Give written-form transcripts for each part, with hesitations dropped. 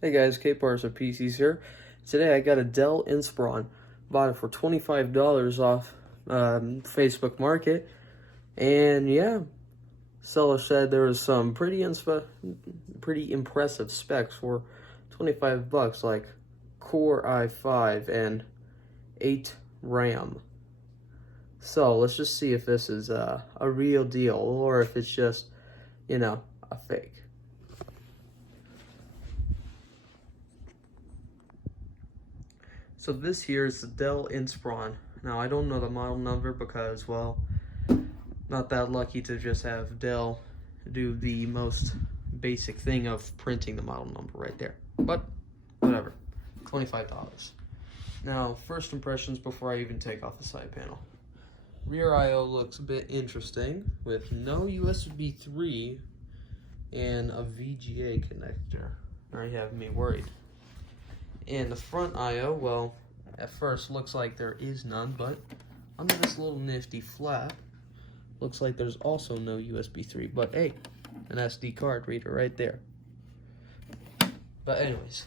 Hey guys, Kparser PCs here. Today I got a Dell Ispiron. Bought it for $25 off Facebook Market. And yeah, seller said there was some pretty impressive specs for 25 bucks, like Core i5 and 8 RAM. So let's just see if this is a real deal or if it's just, a fake. So this here is the Dell Ispiron. Now I don't know the model number because, well, not that lucky to just have Dell do the most basic thing of printing the model number right there. But whatever, $25. Now, first impressions before I even take off the side panel. Rear I/O looks a bit interesting with no USB 3 and a VGA connector. Already have me worried. And the front I/O, well, at first looks like there is none, but under this little nifty flap, looks like there's also no USB 3, but hey, an SD card reader right there. But anyways,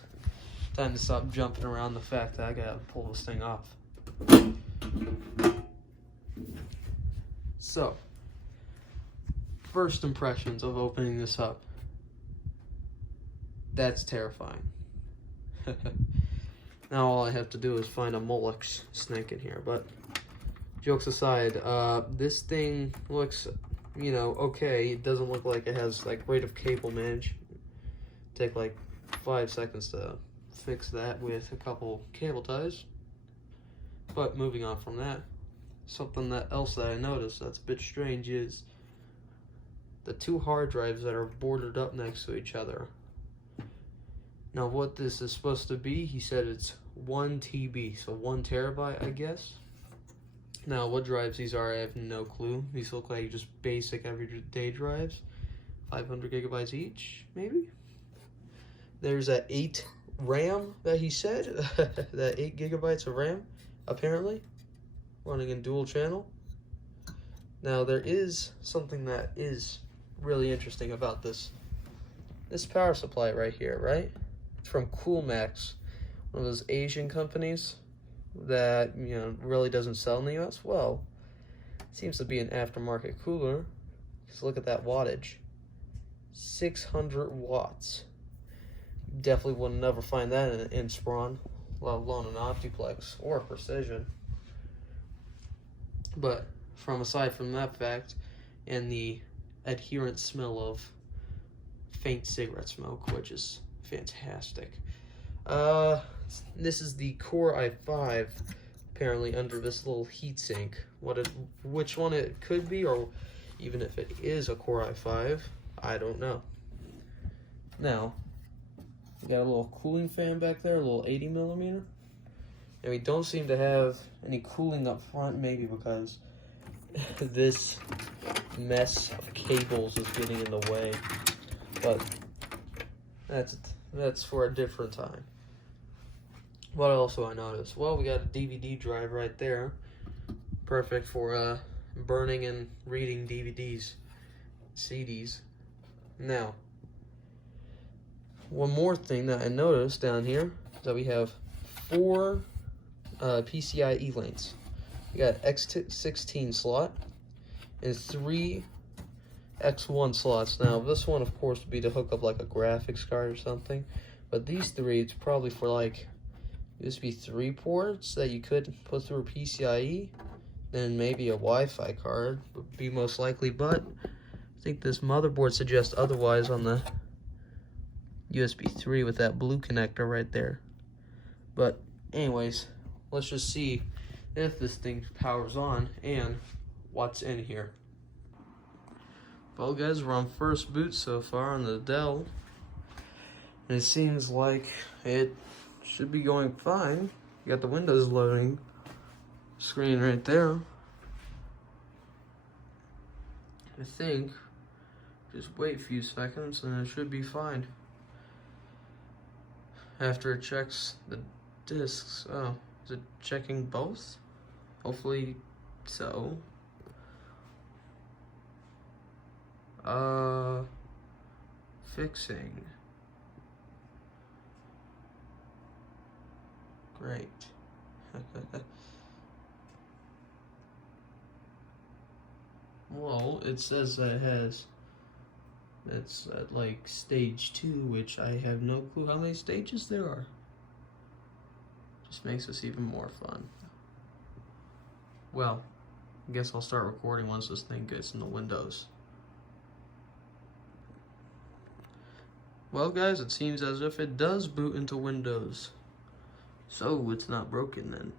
time to stop jumping around the fact that I gotta pull this thing off. So, first impressions of opening this up. That's terrifying. Now all I have to do is find a Molex snake in here, but jokes aside, this thing looks, okay. It doesn't look like it has like rate of cable manage. Take like 5 seconds to fix that with a couple cable ties. But moving on from that, something else that I noticed that's a bit strange is the two hard drives that are bordered up next to each other. Now what this is supposed to be, he said it's 1 TB, so 1 terabyte, I guess. Now what drives these are, I have no clue. These look like just basic everyday drives. 500 gigabytes each, maybe? There's that 8 RAM that he said, that 8 gigabytes of RAM, apparently, running in dual channel. Now there is something that is really interesting about this power supply right here, right? It's from Coolmax, one of those Asian companies that, really doesn't sell in the US. Well, it seems to be an aftermarket cooler. Just look at that wattage. 600 watts. Definitely would never find that in an Inspiron, let alone an Optiplex or a Precision. But aside from that fact, and the adherent smell of faint cigarette smoke, which is fantastic. This is the Core i5, apparently under this little heatsink. Which one it could be, or even if it is a Core i5, I don't know. Now, we got a little cooling fan back there, a little 80 millimeter. And we don't seem to have any cooling up front, maybe because this mess of cables is getting in the way. But that's for a different time. What else do I notice? Well, we got a DVD drive right there. Perfect for burning and reading DVDs, CDs. Now, one more thing that I noticed down here is that we have 4 PCIe lanes. We got X16 slot and 3 X1 slots. Now this one of course would be to hook up like a graphics card or something, but these 3, it's probably for like USB 3 ports that you could put through a PCIe, then maybe a Wi-Fi card would be most likely, but I think this motherboard suggests otherwise on the USB 3 with that blue connector right there. But anyways, let's just see if this thing powers on and what's in here. Well guys, we're on first boot so far on the Dell, and it seems like it should be going fine. You got the Windows loading screen right there. I think just wait a few seconds and it should be fine. After it checks the disks, oh, is it checking both? Hopefully so. Fixing. Great. Well, it says that it's at like stage 2, which I have no clue how many stages there are. Just makes this even more fun. Well, I guess I'll start recording once this thing gets into Windows. Well guys, it seems as if it does boot into Windows. So it's not broken then.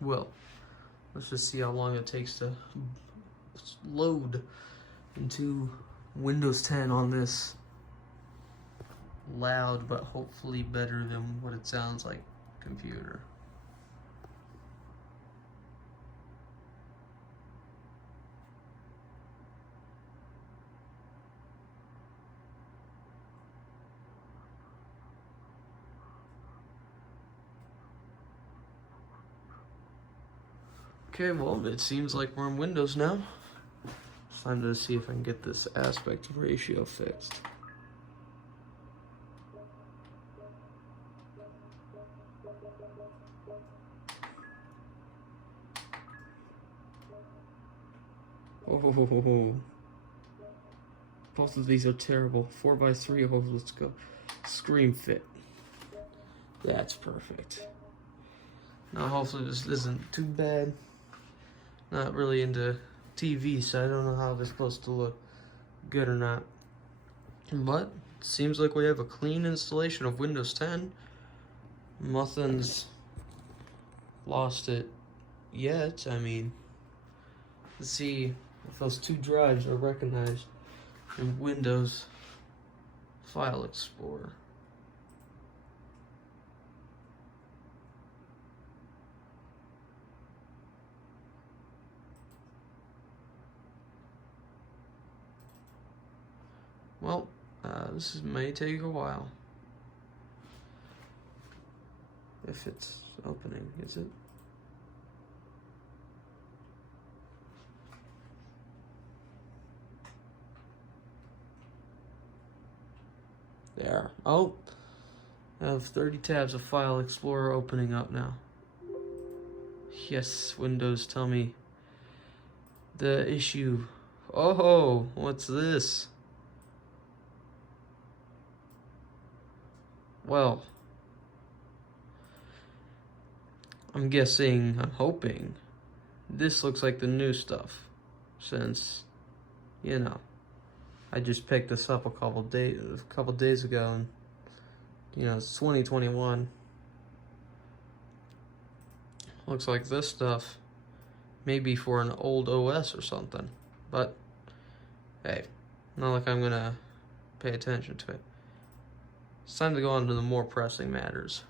Well, let's just see how long it takes to load into Windows 10 on this loud but hopefully better than what it sounds like computer. Okay, well, it seems like we're in Windows now. It's time to see if I can get this aspect ratio fixed. Oh, both of these are terrible. 4x3, oh, let's go. Screen fit. That's perfect. Now, hopefully this isn't too bad. Not really into TV, so I don't know how this is supposed to look good or not. But it seems like we have a clean installation of Windows 10. Nothing's lost it yet. I mean, let's see if those 2 drives are recognized in Windows File Explorer. Well, this may take a while. If it's opening, is it? There. Oh, I have 30 tabs of File Explorer opening up now. Yes, Windows, tell me the issue. Oh, what's this? Well, I'm hoping, this looks like the new stuff, since, you know, I just picked this up a couple days ago, and, you know, it's 2021. Looks like this stuff may be for an old OS or something, but, hey, not like I'm gonna pay attention to it. It's time to go on to the more pressing matters.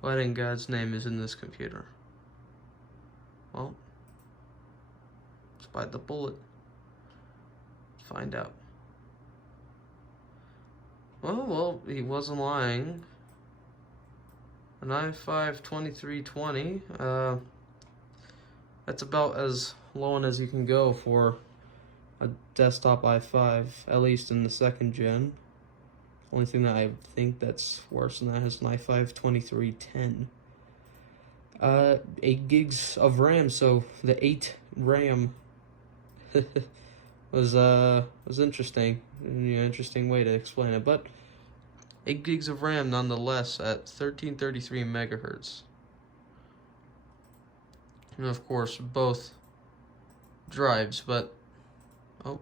What in God's name is in this computer? Well, let's bite the bullet. Find out. Well, he wasn't lying. An i5-2320. That's about as low as you can go for a desktop i5, at least in the 2nd gen. Only thing that I think that's worse than that is an i5-2310. 8 gigs of RAM, so the 8 RAM was interesting. Interesting way to explain it, but 8 gigs of RAM nonetheless at 1333 megahertz. And of course, both drives, but oh.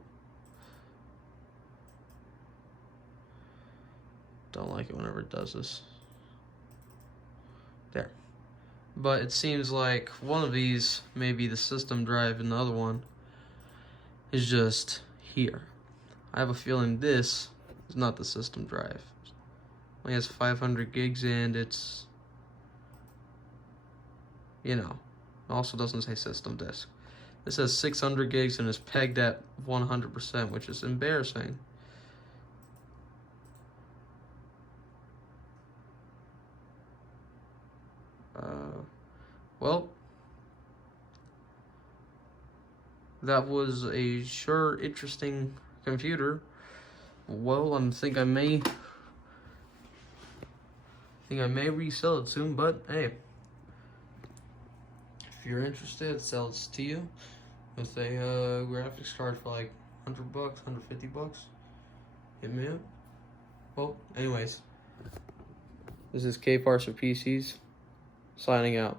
Don't like it whenever it does this. There. But it seems like one of these may be the system drive and the other one is just here. I have a feeling this is not the system drive. It only has 500 gigs and it's, you know, it also doesn't say system disk. This has 600 gigs and is pegged at 100%, which is embarrassing. Well, that was a sure interesting computer. Well, I think I may resell it soon, but hey, if you're interested, it sells to you with a graphics card for like $100, $150. Hit me up. Well, anyways, this is Kparser PCs signing out.